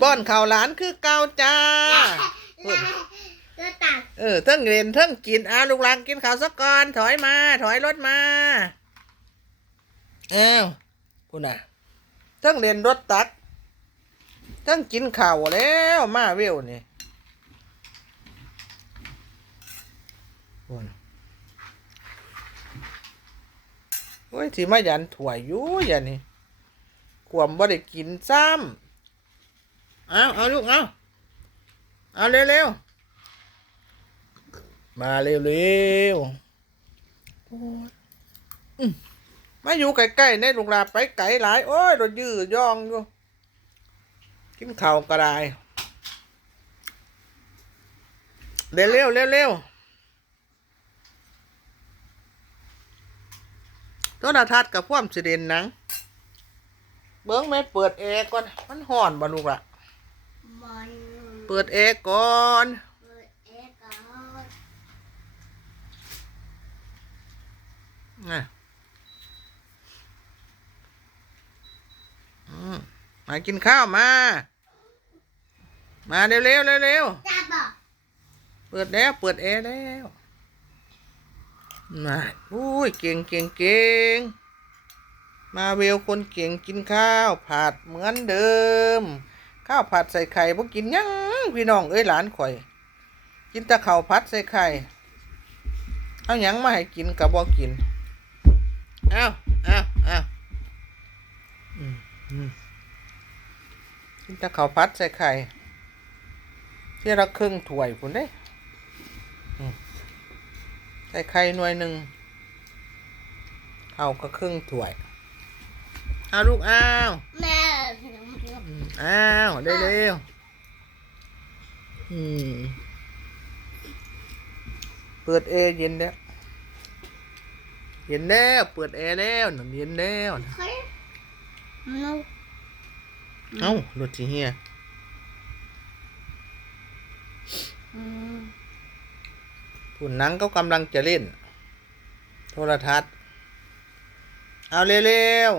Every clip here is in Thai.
ป้อนข้าวหลานคือเก่าจ้าก็ตักเออเทั้งเรียนเทั้งกินอะลูกหลานกินข้าวสักก่อนถอยมา ถอยรถมาเอ้าคุณน่ะเทั้งเรียนรถตักเทั้งกินข้าวแล้วมาเวลนี่คุณโอ้ยที่มายันถ่วยอยู่อย่านี่ขวมบ่ได้กินซ้ำ เอาเอาลูกเอาเอาเร็วๆมาเร็วๆโอ้ยอืมาอยู่ใกล้ๆในลูกหลาไปไกลหลาย โอ้ยรถยื้ย่องอยู่กินข้าวก็ได้เร็วเร็วเร็วเร็วโทรทัศน์กับพ่วมสิเดนนัง เบิ้งแม่เปิดแอร์ก่อน มันห่อนบ่ลูกละมัน เปิดแอร์ก่อนเปิดเอ็กซ์ก่อนน่ะอืมมากินข้าวมา มาเร็วเร็วเร็วเร็วจับบอกเปิดแล้ว เปิดแอร์แล้วน่ะอุ้ย เก่งเก่งเก่งมาเวลคนเก่งกินข้าว ผัดเหมือนเดิม ข้าวผัดใส่ไข่พวกกินหยังพี่น้องเอ้ยหลานข่อย กินแต่ข้าวผัดใส่ไข่เอาหยังมาให้กินกับบ่กินเอาเอาเอาอืมอืมกินแต่ข้าวผัดใส่ไข่ที่ละครึ่งถ้วยพุ่นเด้อืมใส่ไข่หน่วยหนึ่งข้าวก็ครึ่งถ้วยเอาลูกอ้าวแม่ อืมอ้าวเร็วๆอืมเปิดแอร์เย็นแล้วเย็นแล้วเปิดแอร์แล้วนั่นเย็นแล้วเฮ้ยมันเอ้ารถสิเฮียอืมผู้หนังก็กำลังจะเล่น โทรทัศน์ เอาเร็ว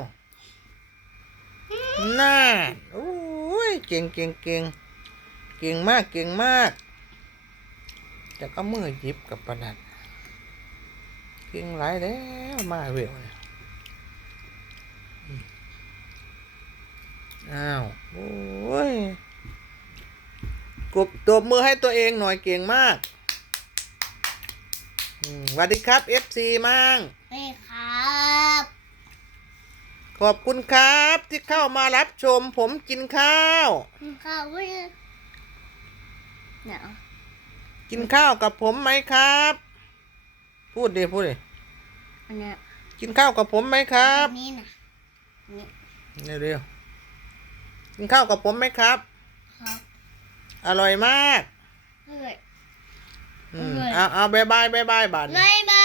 ๆน่าโอ้ย เก่งเก่งเก่งเก่งมากเก่งมาก แต่ก็มือยิบกับประนัดเก่งหลายแล้วมาเวลเนี่ยอ้าวโอ้ยกบตบมือให้ตัวเองหน่อยเก่งมากสวัสดีครับ FC มั่งไปครับ ขอบคุณครับที่เข้ามารับชมผมกินข้าวข้าวไม่เนี่ยกินข้าวกับผมไหมครับ พูดดิพูดดิอันเนี้ยกินข้าวกับผมไหมครับอันนี้นะนี่เร็วๆกินข้าวกับผมไหมครับ ครับอร่อยมาก เฮ้ย อืมอร่อยเอาเอาบายบายบายบายบานบายบ